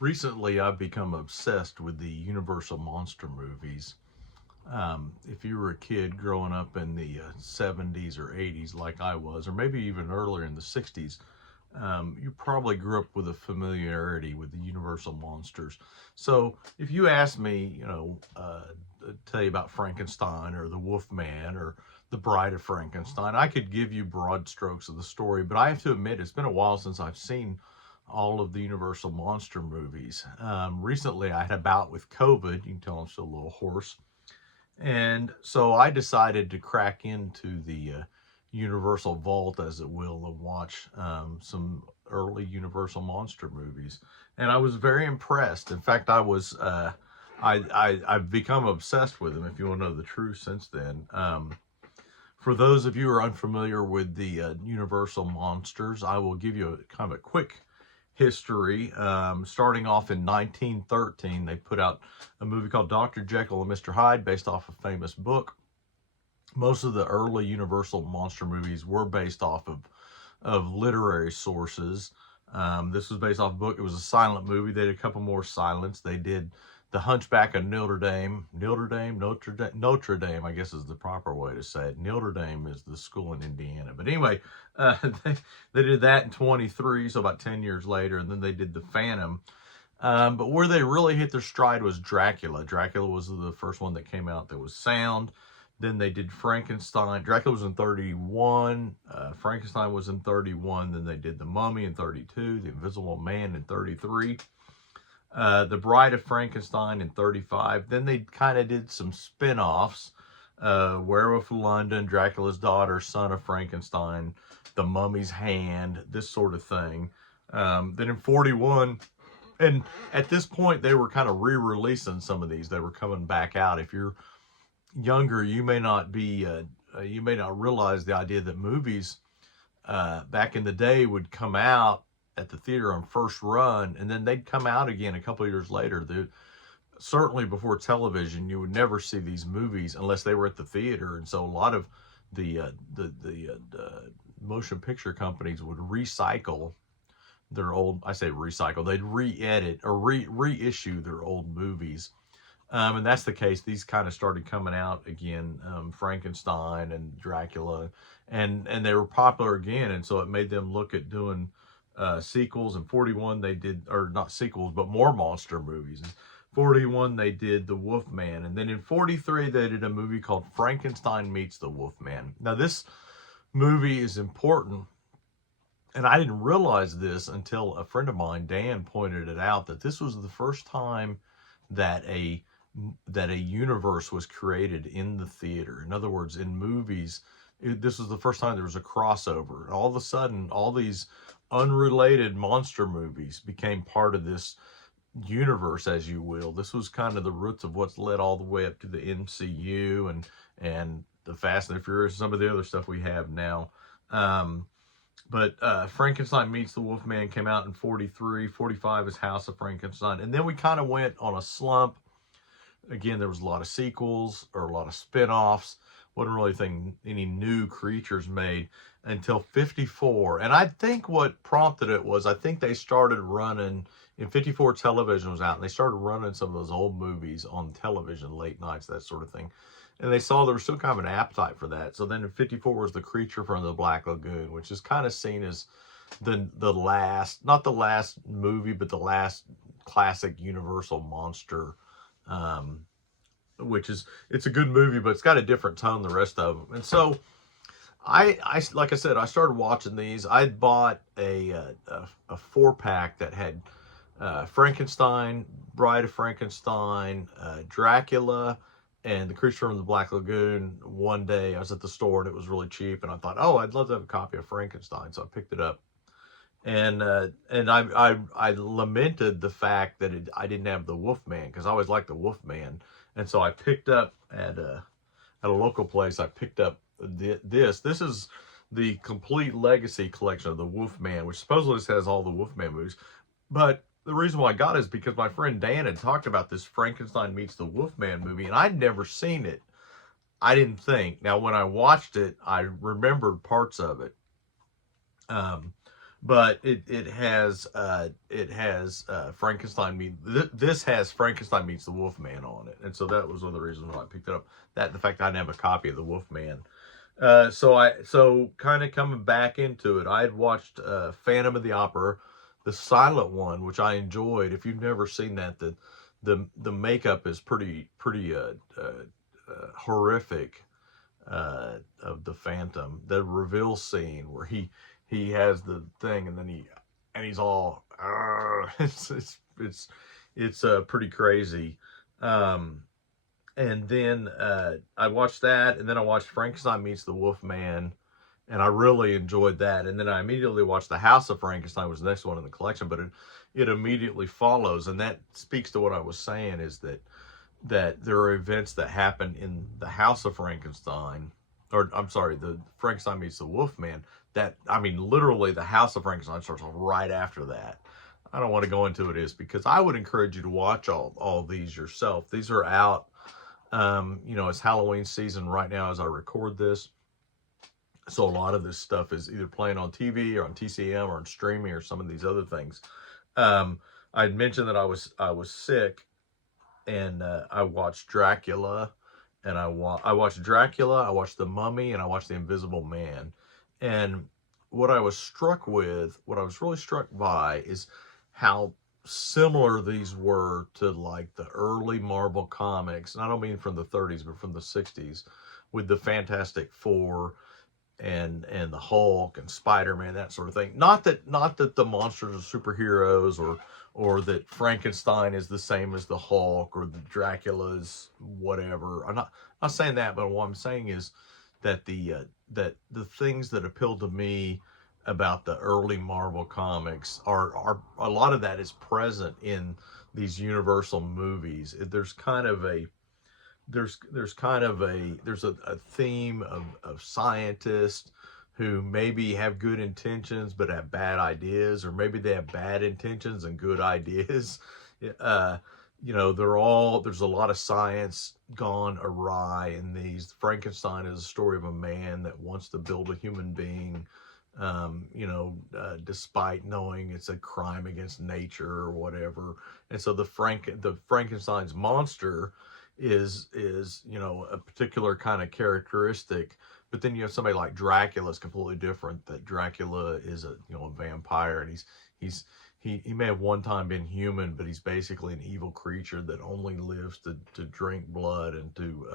Recently, I've become obsessed with the Universal Monster movies. If you were a kid growing up in the 70s or 80s, like I was, or maybe even earlier in the 60s, you probably grew up with a familiarity with the Universal Monsters. So if you ask me, tell you about Frankenstein or the Wolfman or the Bride of Frankenstein, I could give you broad strokes of the story, but I have to admit it's been a while since I've seen all of the Universal Monster movies. Recently, I had a bout with COVID. You can tell I'm still a little hoarse. And so I decided to crack into the Universal Vault, as it will, and watch some early Universal Monster movies. And I was very impressed. In fact, I've become obsessed with them, if you want to know the truth, since then. For those of you who are unfamiliar with the Universal Monsters, I will give you a kind of a quick history. Starting off in 1913, they put out a movie called Dr. Jekyll and Mr. Hyde, based off a famous book. Most of the early Universal Monster movies were based off of literary sources. This was based off a book. It was a silent movie. They did a couple more silents. They did The Hunchback of Notre Dame, I guess is the proper way to say it. Notre Dame is the school in Indiana. But anyway, they did that in 23, so about 10 years later, and then they did The Phantom. But where they really hit their stride was Dracula. Dracula was the first one that came out that was sound. Then they did Frankenstein. Dracula was in 31. Frankenstein was in 31. Then they did The Mummy in 32. The Invisible Man in 33. The Bride of Frankenstein in 35. Then they kind of did some spin-offs. Werewolf of London, Dracula's Daughter, Son of Frankenstein, The Mummy's Hand, this sort of thing. Then in 41, and at this point they were kind of re-releasing some of these. They were coming back out. If you're younger, you may not realize the idea that movies back in the day would come out at the theater on first run, and then they'd come out again a couple of years later. Certainly before television, you would never see these movies unless they were at the theater, and so a lot of the motion picture companies would recycle their old. I say recycle. They'd re-edit or reissue their old movies. And that's the case. These kind of started coming out again, Frankenstein and Dracula, and they were popular again, and so it made them look at doing sequels. In 41 they did, or not sequels, but more monster movies. In 41 they did The Wolfman, and then in 43 they did a movie called Frankenstein Meets the Wolfman. Now this movie is important, and I didn't realize this until a friend of mine, Dan, pointed it out, that this was the first time that a universe was created in the theater. In other words, in movies, this was the first time there was a crossover. All of a sudden, all these unrelated monster movies became part of this universe, as you will. This was kind of the roots of what's led all the way up to the MCU and the Fast and the Furious, some of the other stuff we have now. But Frankenstein Meets the Wolfman came out in 43. 45 is House of Frankenstein. And then we kind of went on a slump. Again, there was a lot of sequels or a lot of spin-offs. Wasn't really any new creatures made until 54. And I think what prompted it was, I think they started running, in 54 television was out, and they started running some of those old movies on television, late nights, that sort of thing. And they saw there was still kind of an appetite for that. So then in 54 was The Creature from the Black Lagoon, which is kind of seen as the last, not the last movie, but the last classic Universal monster, which is, it's a good movie, but it's got a different tone than the rest of them. And so I like I said, I started watching these. I'd bought a 4-pack that had Frankenstein, Bride of Frankenstein, Dracula, and The Creature from the Black Lagoon. One day I was at the store and it was really cheap, and I thought, oh, I'd love to have a copy of Frankenstein, so I picked it up. And I lamented the fact that I didn't have the Wolfman, because I always liked the Wolfman, and so I picked up at a local place. I picked up this. This is the complete legacy collection of the Wolfman, which supposedly has all the Wolfman movies. But the reason why I got it is because my friend Dan had talked about this Frankenstein Meets the Wolfman movie, and I'd never seen it. I didn't think. Now, when I watched it, I remembered parts of it. but it has Frankenstein meet this has Frankenstein meets the Wolfman on it, and so that was one of the reasons why I picked it up. That the fact I didn't have a copy of the Wolfman. So kind of coming back into it, I had watched Phantom of the Opera, the silent one, which I enjoyed. If you've never seen that, the makeup is pretty horrific of the Phantom. The reveal scene where he has the thing and then he's all it's pretty crazy. Um, and then I watched that, and then I watched Frankenstein meets the Wolfman, and I really enjoyed that. And then I immediately watched The House of Frankenstein, was the next one in the collection, but it immediately follows, and that speaks to what I was saying is that there are events that happen in the House of Frankenstein, or I'm sorry, the Frankenstein meets the Wolfman. That I mean, literally, the House of Frankenstein starts off right after that. I don't want to go into it is because I would encourage you to watch all these yourself. These are out. It's Halloween season right now as I record this. So a lot of this stuff is either playing on TV or on TCM or on streaming or some of these other things. I'd mentioned that I was sick, and I watched Dracula, and I watched Dracula, I watched The Mummy, and I watched The Invisible Man. And what I was really struck by is how similar these were to like the early Marvel comics. And I don't mean from the 30s, but from the 60s, with the Fantastic Four and the Hulk and Spider-Man, that sort of thing. Not that the monsters are superheroes, or that Frankenstein is the same as the Hulk, or the Dracula's whatever. I'm not saying that, but what I'm saying is that the things that appeal to me about the early Marvel comics are a lot of that is present in these Universal movies. There's a theme of scientists who maybe have good intentions but have bad ideas, or maybe they have bad intentions and good ideas. uh there's a lot of science gone awry in these. Frankenstein is a story of a man that wants to build a human being, despite knowing it's a crime against nature or whatever. And so the Frankenstein's monster is a particular kind of characteristic. But then you have somebody like Dracula is completely different. That Dracula is a vampire, and he may have one time been human, but he's basically an evil creature that only lives to drink blood and to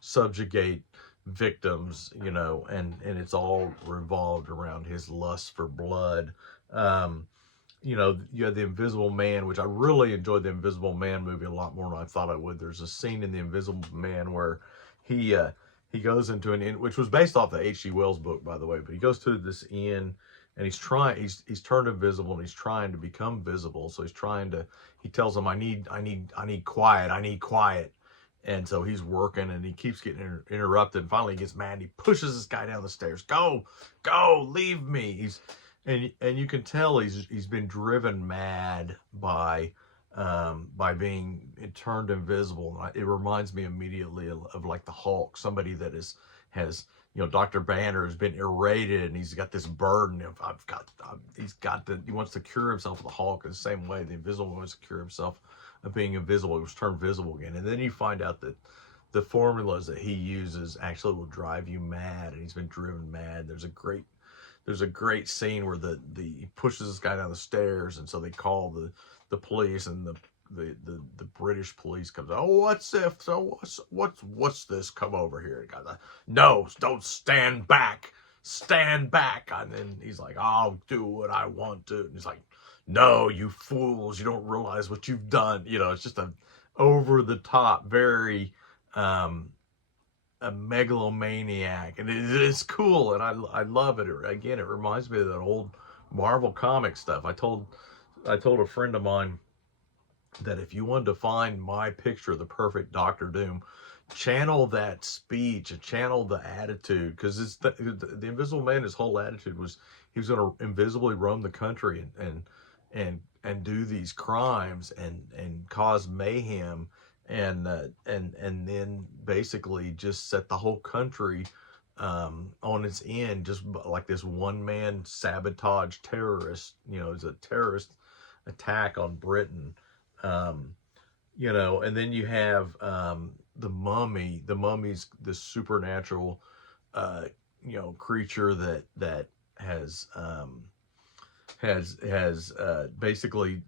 subjugate victims, and it's all revolved around his lust for blood. You had The Invisible Man, which I really enjoyed the Invisible Man movie a lot more than I thought I would. There's a scene in The Invisible Man where he uh, he goes into an inn, which was based off the H.G. Wells book, by the way. But he goes to this inn, and he's turned invisible, and he's trying to become visible. So he tells them, I need quiet, I need quiet. And so he's working, and he keeps getting interrupted. And finally, he gets mad, and he pushes this guy down the stairs. Go, leave me. And you can tell he's been driven mad by being turned invisible. It reminds me immediately of like the Hulk, somebody that has Dr. Banner has been irradiated, and he's got this burden of he wants to cure himself of the Hulk in the same way the Invisible wants to cure himself of being invisible. He was turned visible again, and then you find out that the formulas that he uses actually will drive you mad, and he's been driven mad. There's a great scene where he pushes this guy down the stairs, and so they call the police, and the British police comes out. Oh, what's this? Come over here. And guys, no, don't stand back. Stand back. And then he's like, I'll do what I want to. And he's like, no, you fools, you don't realize what you've done. It's just a over the top, very a megalomaniac, and it's cool, and I love it. Again, it reminds me of that old Marvel comic stuff. I told a friend of mine that if you wanted to find my picture of the perfect Doctor Doom, channel that speech and channel the attitude, because it's the Invisible Man. His whole attitude was he was going to invisibly roam the country and do these crimes and cause mayhem, and then basically just set the whole country on its end, just like this one-man sabotage terrorist. It's a terrorist attack on Britain. Um, and then you have the mummy. The mummy's this supernatural, uh, creature that has basically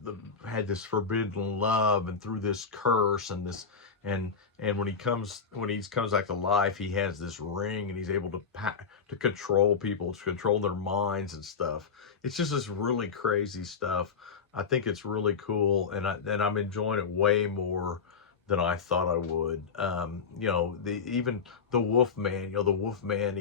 had this forbidden love, and through this curse and this and when he comes back to life, he has this ring, and he's able to control people, to control their minds and stuff. It's just this really crazy stuff. I think it's really cool, and I'm enjoying it way more than I thought I would. Even the Wolf Man. The Wolf Man,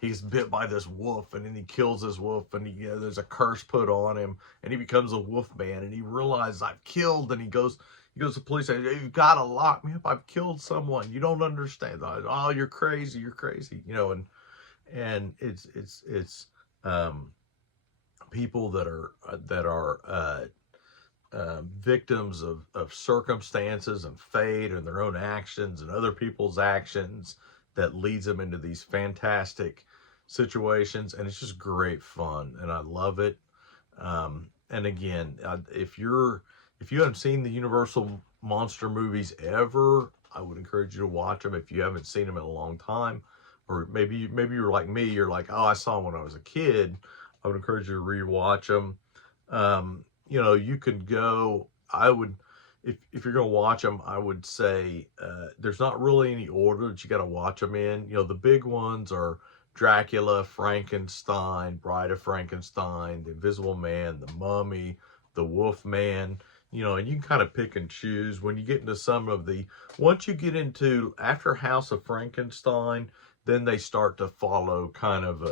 he's bit by this wolf, and then he kills this wolf, and there's a curse put on him, and he becomes a Wolf Man, and he realizes, I've killed, and he goes to the police, and you've got to lock me up. I've killed someone. You don't understand. Oh, you're crazy. You're crazy. And it's people that are victims of circumstances and fate and their own actions and other people's actions that leads them into these fantastic situations. And it's just great fun, and I love it. And again, if you haven't seen the Universal monster movies ever, I would encourage you to watch them if you haven't seen them in a long time. Or maybe you're like me, you're like, oh, I saw them when I was a kid. I would encourage you to rewatch them. You could go, if you're going to watch them, I would say there's not really any order that you got to watch them in. The big ones are Dracula, Frankenstein, Bride of Frankenstein, The Invisible Man, The Mummy, The Wolf Man. And you can kind of pick and choose. When you get into once you get into after House of Frankenstein, then they start to follow kind of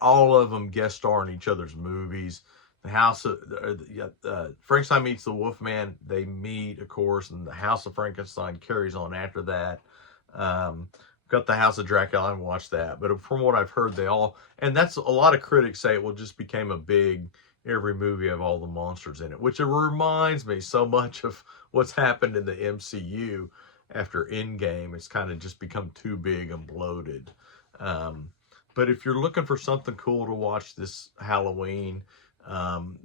all of them guest star in each other's movies. The House of Frankenstein meets the Wolfman. They meet, of course, and the House of Frankenstein carries on after that. Got the House of Dracula. I haven't watched that, but from what I've heard, and that's a lot of critics say it just became a big. Every movie have all the monsters in it, which it reminds me so much of what's happened in the MCU after Endgame. It's kind of just become too big and bloated. But if you're looking for something cool to watch this Halloween,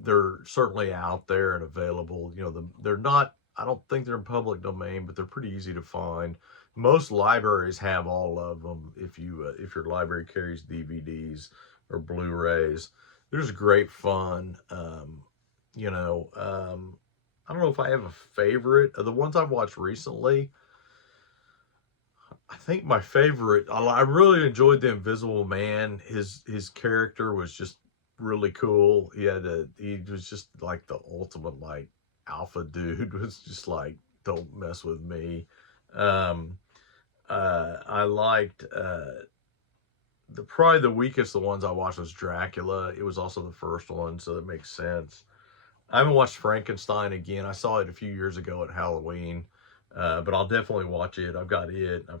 they're certainly out there and available. They're not, I don't think they're in public domain, but they're pretty easy to find. Most libraries have all of them if your library carries DVDs or Blu-rays. There's great fun. I don't know if I have a favorite. The ones I've watched recently, I think my favorite, I really enjoyed The Invisible Man. His character was just really cool. He was just like the ultimate like alpha dude. Was just like, don't mess with me. I liked probably the weakest of the ones I watched was Dracula. It was also the first one, so that makes sense. I haven't watched Frankenstein again. I saw it a few years ago at Halloween, but I'll definitely watch it. I've got it. And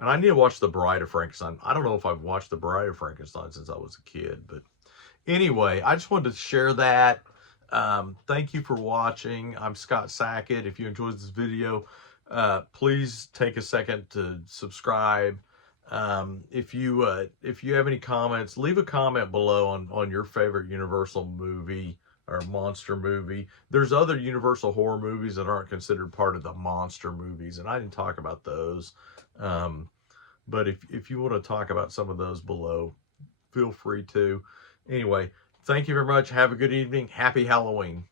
I need to watch The Bride of Frankenstein. I don't know if I've watched The Bride of Frankenstein since I was a kid, but anyway, I just wanted to share that. Thank you for watching. I'm Scott Sackett. If you enjoyed this video, please take a second to subscribe. If you have any comments, leave a comment below on your favorite Universal movie or monster movie. There's other Universal horror movies that aren't considered part of the monster movies, and I didn't talk about those. But if you want to talk about some of those below, feel free to. Anyway, thank you very much. Have a good evening. Happy Halloween.